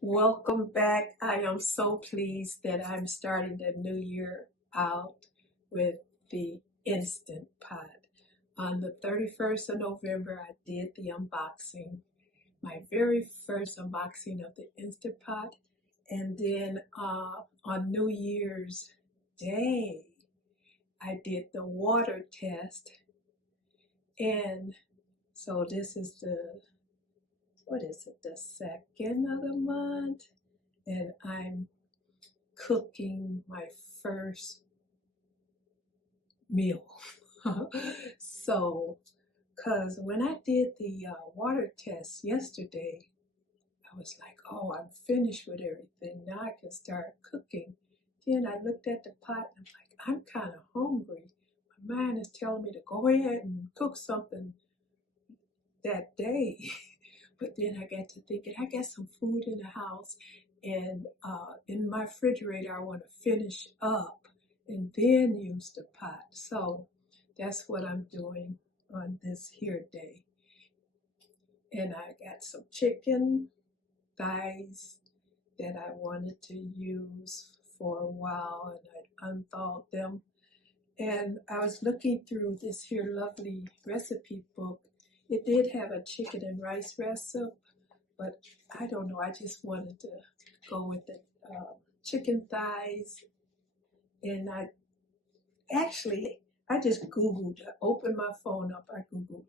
Welcome back. I am so pleased that I'm starting the new year out with the Instant Pot. On the 31st of November, I did the unboxing, my very first unboxing of the Instant Pot. And then on New Year's Day, I did the water test. And so this is the second of the month. And I'm cooking my first meal. So, because when I did the water test yesterday, I was like, oh, I'm finished with everything. Now I can start cooking. Then I looked at the pot and I'm like, I'm kind of hungry. My mind is telling me to go ahead and cook something that day. But then I got to thinking, I got some food in the house, and in my refrigerator, I want to finish up and then use the pot. So that's what I'm doing on this here day. And I got some chicken thighs that I wanted to use for a while, and I unthawed them. And I was looking through this here lovely recipe book. It did have a chicken and rice recipe, but I don't know, I just wanted to go with the chicken thighs. And I just Googled, I opened my phone up, I Googled,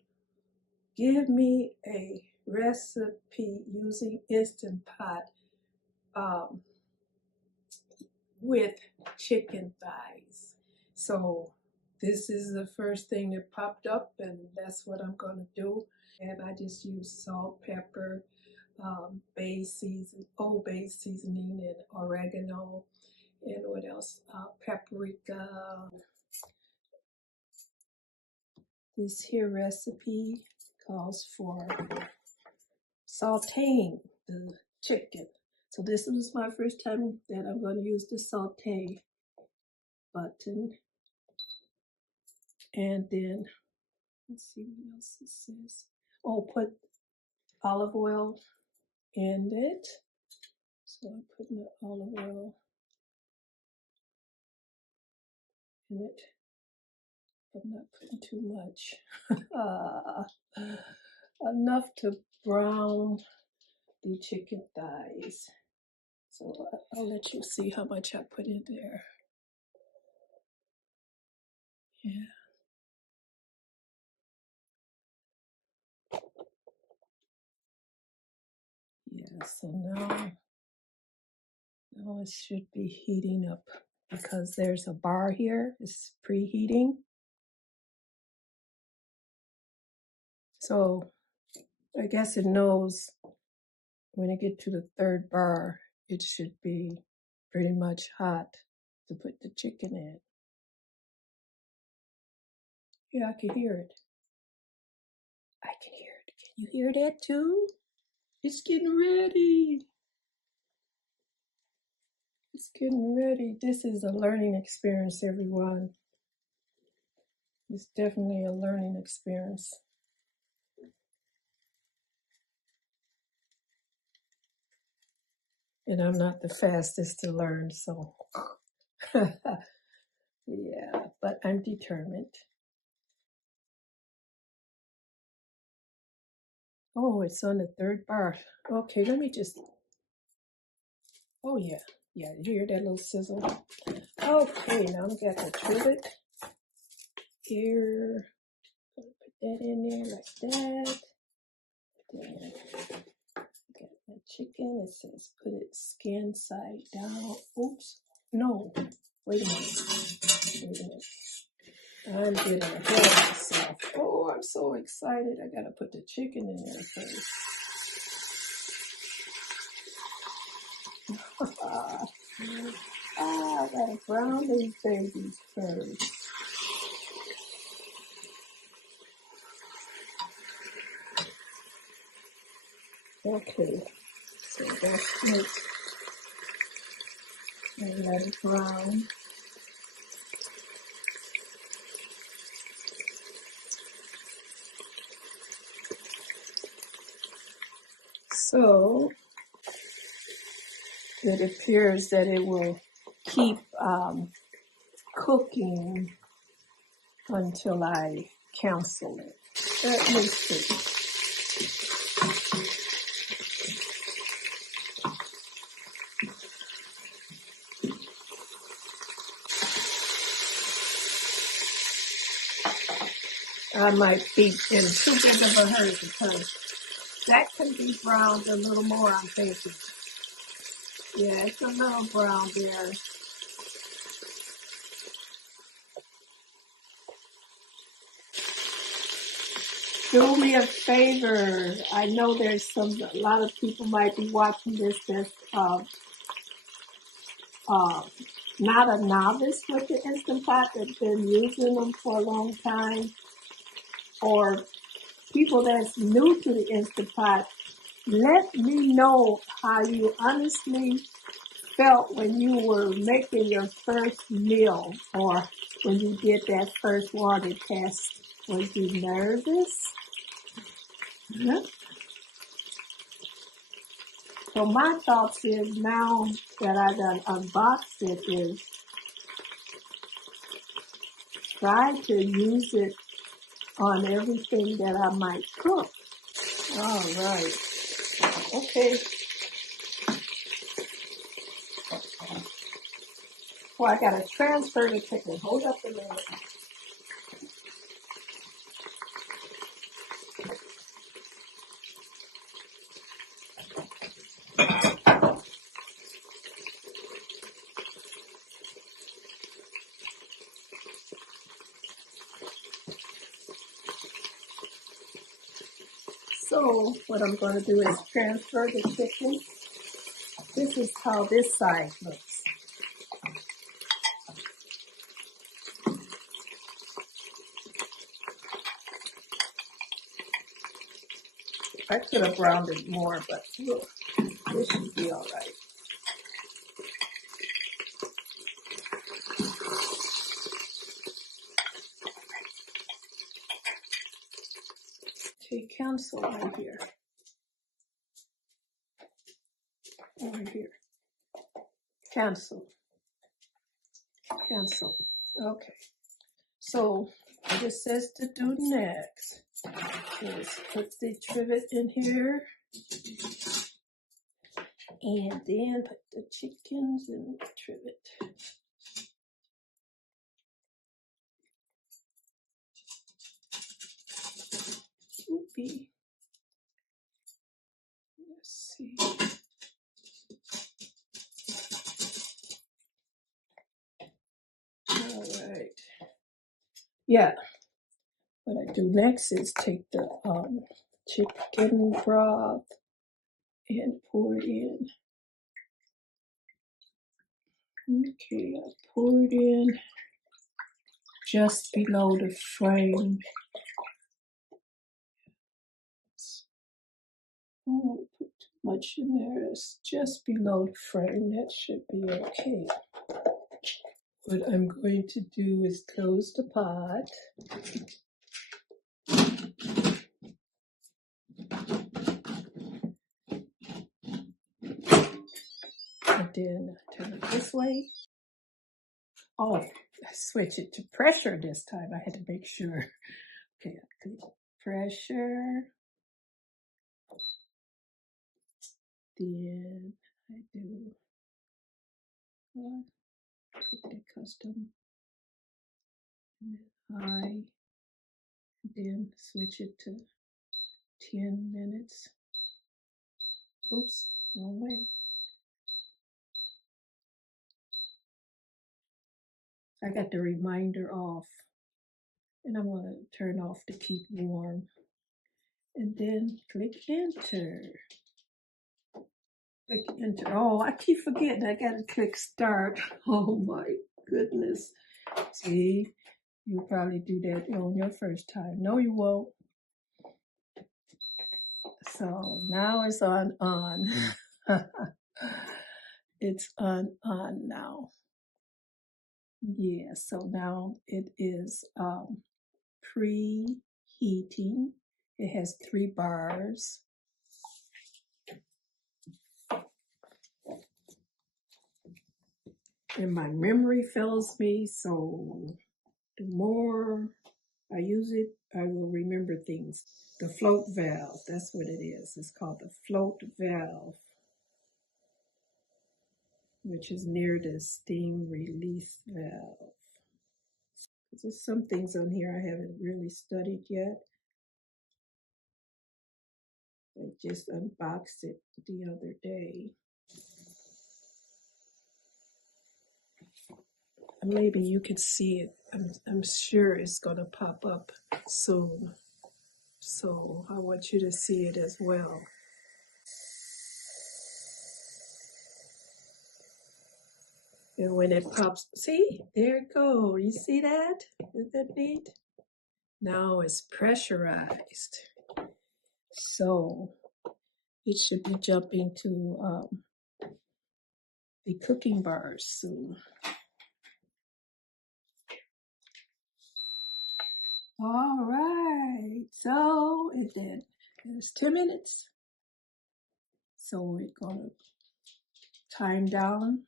give me a recipe using Instant Pot with chicken thighs. So this is the first thing that popped up, and that's what I'm going to do. And I just use salt, pepper, Old Bay seasoning, and oregano, and what else? Paprika. This here recipe calls for sauteing the chicken. So this is my first time that I'm going to use the saute button. And then, let's see what else it says. Oh, put olive oil in it. So I'm putting the olive oil in it. I'm not putting too much. Enough to brown the chicken thighs. So I'll let you see how much I put in there. Yeah. Yeah, so now it should be heating up because there's a bar here. It's preheating. So I guess it knows when you get to the third bar, it should be pretty much hot to put the chicken in. Yeah, I can hear it. I can hear it. Can you hear that too? It's getting ready. It's getting ready. This is a learning experience, everyone. It's definitely a learning experience. And I'm not the fastest to learn, so yeah, but I'm determined. Oh, it's on the third bar. Okay, let me just, oh yeah, you hear that little sizzle? Okay, now I'm going to trivet here. Put that in there like that. Then got my chicken. It says put it skin side down. Oops, no, wait a minute. I'm getting ahead of myself. Oh, I'm so excited. I gotta put the chicken in there first. I gotta brown these babies first. Okay, so that's it. And let it brown. So it appears that it will keep cooking until I cancel it. Let me see. I might be in too big of a hurry because that can be browned a little more, I'm thinking. Yeah, it's a little brown there. Do me a favor. I know there's a lot of people might be watching this that's not a novice with the Instant Pot, that's been using them for a long time, or people that's new to the Instant Pot. Let me know how you honestly felt when you were making your first meal or when you did that first water test. Was you nervous? Mm-hmm. So my thoughts is now that I done unboxed it is try to use it on everything that I might cook. All right. Okay. Well, I gotta transfer the chicken. Hold up a minute. So what I'm going to do is transfer the chicken. This is how this side looks. I could have browned it more, but look, this should be all right. Okay, cancel right here. Over here. Cancel. Cancel. Okay. So what it says to do next is put the trivet in here and then put the chickens in the trivet. Newbie. Let's see. All right. Yeah. What I do next is take the chicken broth and pour it in. Okay, I pour it in just below the frame. I don't want to put too much in there. It's just below the frame. That should be okay. What I'm going to do is close the pot. And then turn it this way. Oh, I switch it to pressure this time. I had to make sure. Okay, pressure. Then I do pick the custom. And then high. Then switch it to 10 minutes. Oops, wrong way. I got the reminder off. And I'm going to turn off the keep warm. And then click enter. Click enter. Oh, I keep forgetting. I got to click start. Oh my goodness. See, you'll probably do that on your first time. No, you won't. So now it's on. It's on now. Yeah, so now it is preheating. It has 3 bars. and my memory fails me, so the more I use it, I will remember things. The float valve, that's what it is. It's called the float valve, which is near the steam release valve. There's some things on here I haven't really studied yet. I just unboxed it the other day. Maybe you could see it. I'm sure it's gonna pop up soon. So I want you to see it as well. And when it pops, see, there it goes. You see that? Isn't that neat? Now it's pressurized. So it should be jumping to the cooking bars soon. All right, so it did. It's 2 minutes. So we're gonna time down.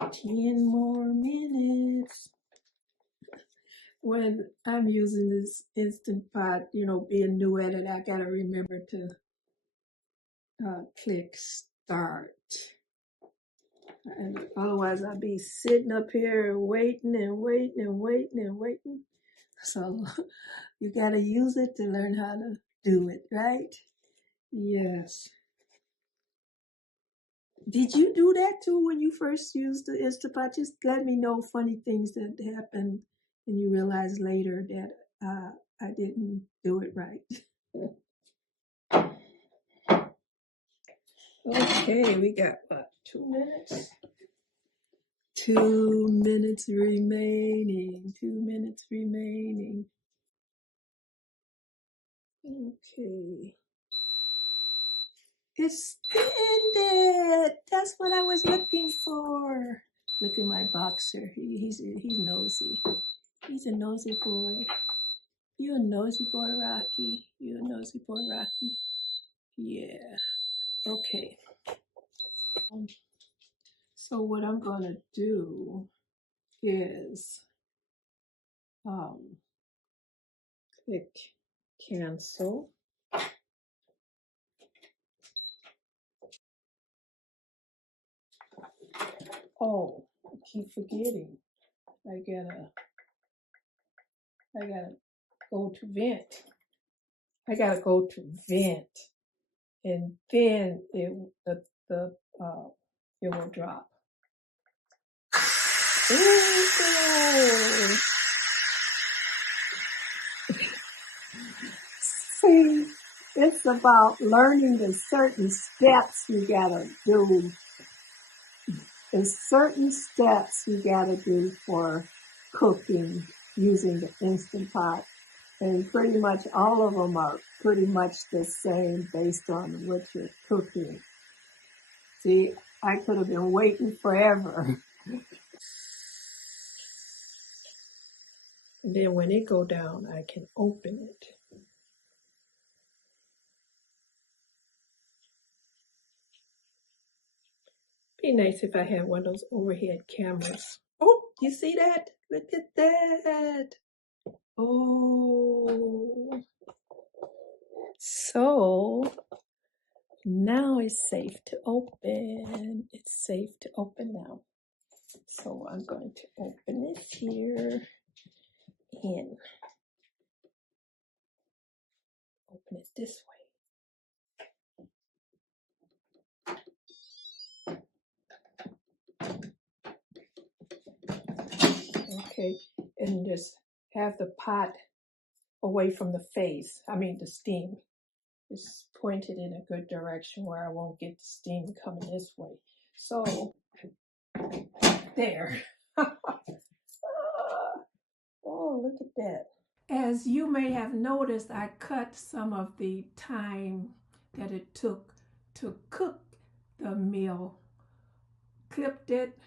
Got 10 more minutes. When I'm using this Instant Pot, being new at it, I gotta remember to click start. And otherwise I'll be sitting up here waiting and waiting and waiting and waiting. So you gotta use it to learn how to do it, right? Yes. Did you do that too when you first used the Instant Pot? Just let me know funny things that happened and you realize later that I didn't do it right. Okay, we got what, 2 minutes? 2 minutes remaining. 2 minutes remaining. Okay. It's ended. That's what I was looking for. Look at my boxer. He's nosy. He's a nosy boy. You a nosy boy, Rocky. You a nosy boy, Rocky. Yeah. Okay. So what I'm gonna do is click cancel. Oh, I keep forgetting. I gotta go to vent. I gotta go to vent, and then it will drop. Ooh. See, it's about learning the certain steps you gotta do. There's certain steps you gotta do for cooking using the Instant Pot. And pretty much all of them are pretty much the same based on what you're cooking. See, I could have been waiting forever. And then when it go down, I can open it. Be nice if I had one of those overhead cameras. Oh, you see that? Look at that. Oh. So now it's safe to open. It's safe to open now. So I'm going to open it here and open it this way. Okay, and just have the pot away from the face. I mean the steam. It's pointed in a good direction where I won't get the steam coming this way. So, there. Oh, look at that. As you may have noticed, I cut some of the time that it took to cook the meal. Clipped it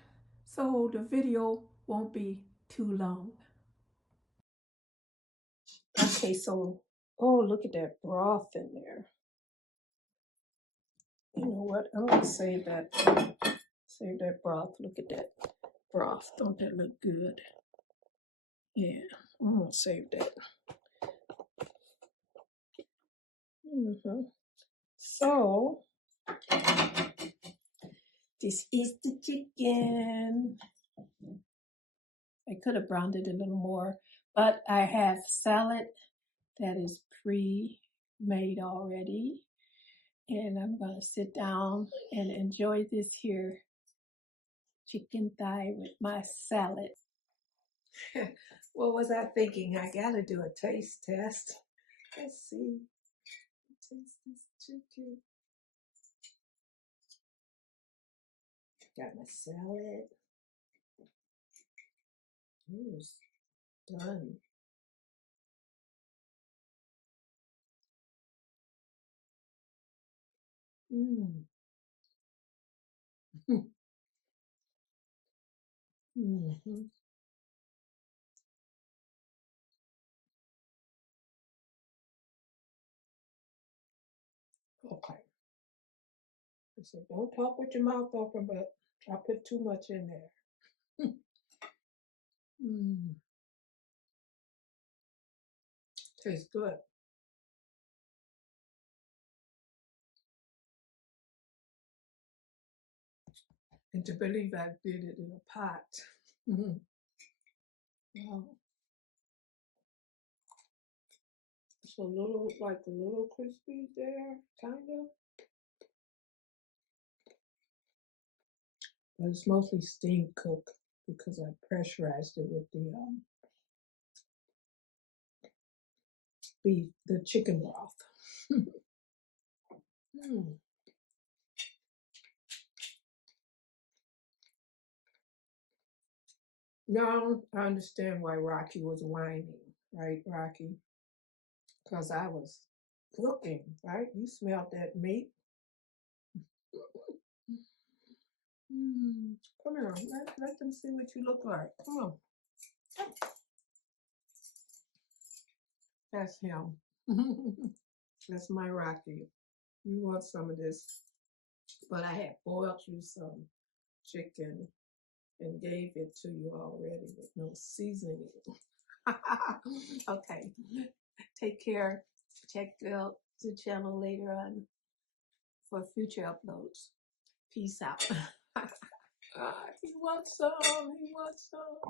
so the video won't be too long. Okay, so, oh, look at that broth in there. You know what? I'm going to save that Save that broth. Look at that broth. Don't that look good? Yeah, I'm gonna save that. So, this is the chicken. I could have browned it a little more, but I have salad that is pre-made already. And I'm gonna sit down and enjoy this here chicken thigh with my salad. What was I thinking? I gotta do a taste test. Let's see. Taste this chicken. Got my salad. It's done. Mm. Mm-hmm. Okay. I said, don't talk with your mouth open, but I put too much in there. Mm. Tastes good. And to believe I did it in a pot. Wow. It's a little, like a little crispy there, kind of. But it's mostly steam cooked because I pressurized it with the beef, the chicken broth. Mm. Now I understand why Rocky was whining, right, Rocky? Because I was cooking, right? You smelled that meat. Come here, let them see what you look like. Come on. That's him. That's my Rocky. You want some of this? But I had boiled you some chicken and gave it to you already with no seasoning. Okay. Take care. Check out the channel later on for future uploads. Peace out. He wants some. He wants some.